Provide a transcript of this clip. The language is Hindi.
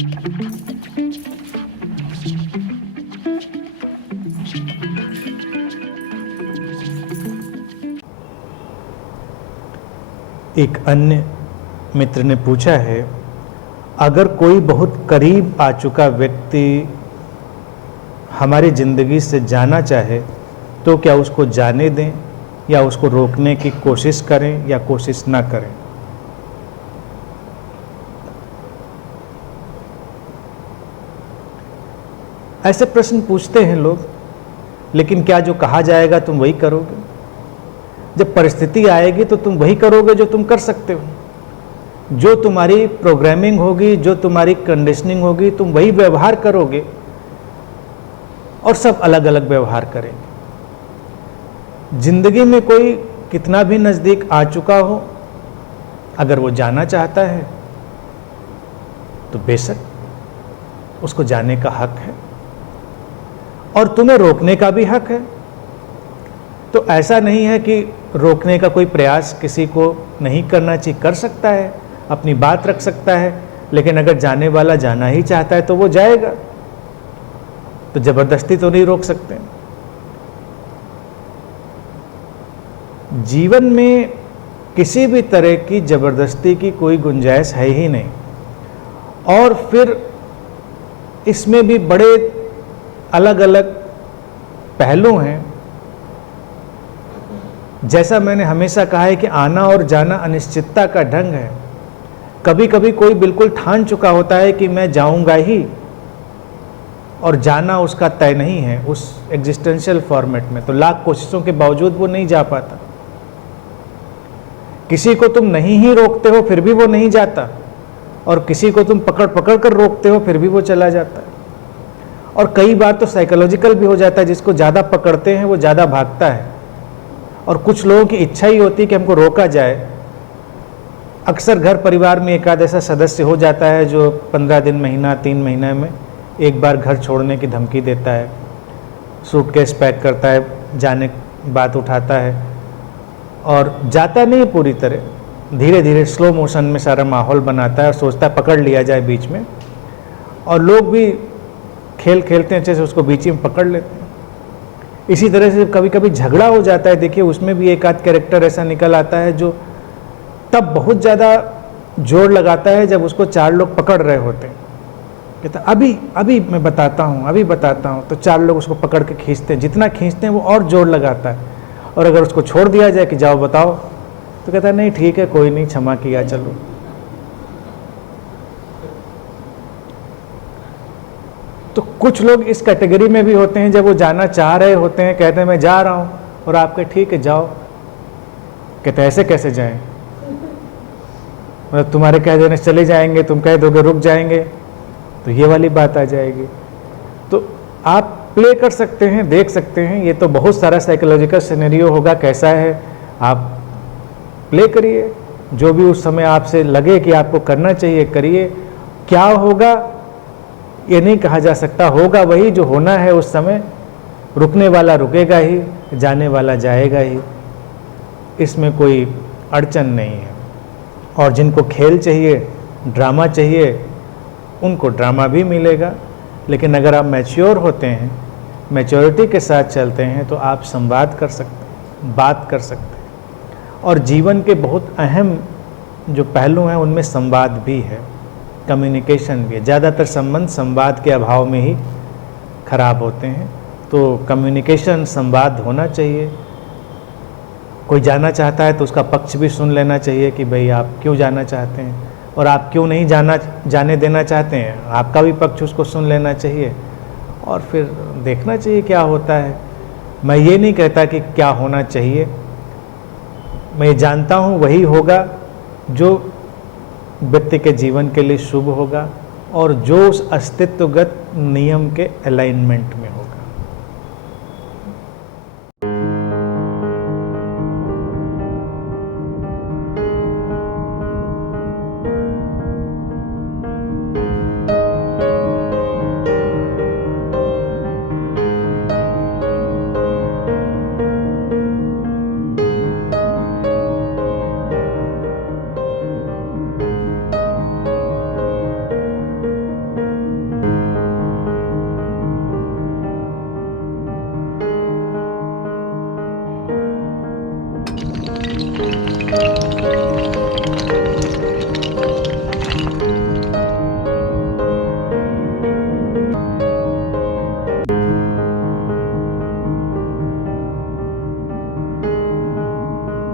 एक अन्य मित्र ने पूछा है, अगर कोई बहुत करीब आ चुका व्यक्ति हमारी ज़िंदगी से जाना चाहे तो क्या उसको जाने दें या उसको रोकने की कोशिश करें या कोशिश ना करें? ऐसे प्रश्न पूछते हैं लोग, लेकिन क्या जो कहा जाएगा तुम वही करोगे? जब परिस्थिति आएगी तो तुम वही करोगे जो तुम कर सकते हो। जो तुम्हारी प्रोग्रामिंग होगी, जो तुम्हारी कंडीशनिंग होगी, तुम वही व्यवहार करोगे और सब अलग अलग व्यवहार करेंगे। जिंदगी में कोई कितना भी नज़दीक आ चुका हो, अगर वो जाना चाहता है तो बेशक उसको जाने का हक है और तुम्हें रोकने का भी हक है। तो ऐसा नहीं है कि रोकने का कोई प्रयास किसी को नहीं करना चाहिए, कर सकता है, अपनी बात रख सकता है, लेकिन अगर जाने वाला जाना ही चाहता है तो वो जाएगा, तो जबरदस्ती तो नहीं रोक सकते। जीवन में किसी भी तरह की जबरदस्ती की कोई गुंजाइश है ही नहीं। और फिर इसमें भी बड़े अलग अलग पहलू हैं। जैसा मैंने हमेशा कहा है कि आना और जाना अनिश्चितता का ढंग है। कभी कभी कोई बिल्कुल ठान चुका होता है कि मैं जाऊंगा ही, और जाना उसका तय नहीं है उस एग्जिस्टेंशियल फॉर्मेट में, तो लाख कोशिशों के बावजूद वो नहीं जा पाता। किसी को तुम नहीं ही रोकते हो फिर भी वो नहीं जाता, और किसी को तुम पकड़ पकड़ कर रोकते हो फिर भी वो चला जाता है। और कई बार तो साइकोलॉजिकल भी हो जाता है, जिसको ज़्यादा पकड़ते हैं वो ज़्यादा भागता है। और कुछ लोगों की इच्छा ही होती है कि हमको रोका जाए। अक्सर घर परिवार में एक आध ऐसा सदस्य हो जाता है जो 15 दिन, महीना, 3 महीने में एक बार घर छोड़ने की धमकी देता है, सूटकेस पैक करता है, जाने बात उठाता है और जाता नहीं पूरी तरह, धीरे धीरे स्लो मोशन में सारा माहौल बनाता है और सोचता है पकड़ लिया जाए बीच में, और लोग भी खेल खेलते हैं अच्छे से, उसको बीच में पकड़ लेते हैं। इसी तरह से कभी कभी झगड़ा हो जाता है। देखिए उसमें भी एक आध कैरेक्टर ऐसा निकल आता है जो तब बहुत ज़्यादा जोर लगाता है जब उसको 4 लोग पकड़ रहे होते हैं। कहता अभी अभी मैं बताता हूँ, अभी बताता हूँ, तो 4 लोग उसको पकड़ के खींचते हैं। जितना खींचते हैं वो और जोर लगाता है। और अगर उसको छोड़ दिया जाए कि जाओ बताओ, तो कहता है नहीं ठीक है, कोई नहीं, क्षमा किया, चलो। तो कुछ लोग इस कैटेगरी में भी होते हैं, जब वो जाना चाह रहे होते हैं, कहते हैं मैं जा रहा हूँ, और आपके ठीक है जाओ। कहते ऐसे कैसे जाएं? मतलब तुम्हारे कह देने से चले जाएंगे, तुम कह दोगे रुक जाएंगे, तो ये वाली बात आ जाएगी। तो आप प्ले कर सकते हैं, देख सकते हैं, ये तो बहुत सारा साइकोलॉजिकल सिनेरियो होगा, कैसा है आप प्ले करिए, जो भी उस समय आपसे लगे कि आपको करना चाहिए करिए। क्या होगा ये नहीं कहा जा सकता, होगा वही जो होना है उस समय। रुकने वाला रुकेगा ही, जाने वाला जाएगा ही, इसमें कोई अड़चन नहीं है। और जिनको खेल चाहिए, ड्रामा चाहिए, उनको ड्रामा भी मिलेगा। लेकिन अगर आप मैच्योर होते हैं, मैच्योरिटी के साथ चलते हैं, तो आप संवाद कर सकते हैं, बात कर सकते हैं। और जीवन के बहुत अहम जो पहलू हैं उनमें संवाद भी है, कम्युनिकेशन भी है। ज़्यादातर संबंध संवाद के अभाव में ही खराब होते हैं। तो कम्युनिकेशन, संवाद होना चाहिए। कोई जाना चाहता है तो उसका पक्ष भी सुन लेना चाहिए कि भाई आप क्यों जाना चाहते हैं, और आप क्यों नहीं जाने देना चाहते हैं, आपका भी पक्ष उसको सुन लेना चाहिए। और फिर देखना चाहिए क्या होता है। मैं ये नहीं कहता कि क्या होना चाहिए, मैं ये जानता हूँ वही होगा जो व्यक्ति के जीवन के लिए शुभ होगा और जो उस अस्तित्वगत नियम के अलाइनमेंट में हो।